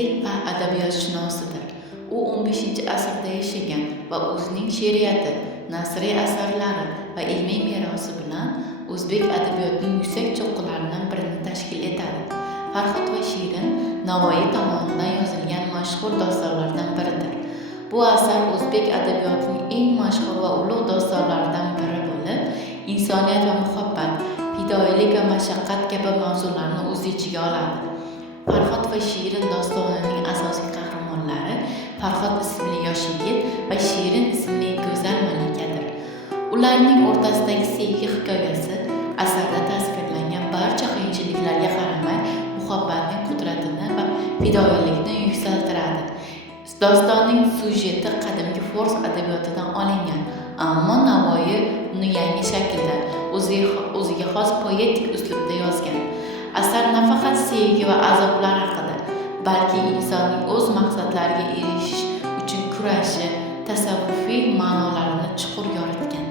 dil va adabiyotshnosidir. U 15-asrda yashagan va o'zining she'riyati, nasriy asarlari va ilmiy merosi bilan o'zbek adabiyotining yuksak cho'qqilaridan birini tashkil etadi. Farhod va Shirin Navoiy tomonidan yozilgan mashhur dostonlardan biridir. Bu asar o'zbek adabiyotining eng mashhur va ulug' dostonlaridan biri bo'lib, insoniyat va muhabbat, fidoyilik va mashaqqat kabi mavzularni o'z ichiga oladi. Farhod va Shirin dostonining asosiy qahramonlari Farhod ismli yosh yigit va Shirin ismli go'zal malikadir. Ularning o'rtasidagi sevgi hikoyasi asarda tasvirlangan barcha qiyinchiliklarga qaramay muhabbatning qudratini va fidoyilikni yuksaltiradi. Dostonning syujeti qadimgi fors adabiyotidan olingan, ammo Navoiy uni yangi shaklda, o'ziga xos poetik uslubda yozgan. Asar nafaqat sevgi va azoblar haqida, balki insonning o'z maqsadlariga erishish uchun kurashi, tasavvufiy ma'nolarini chuqur yoritgan.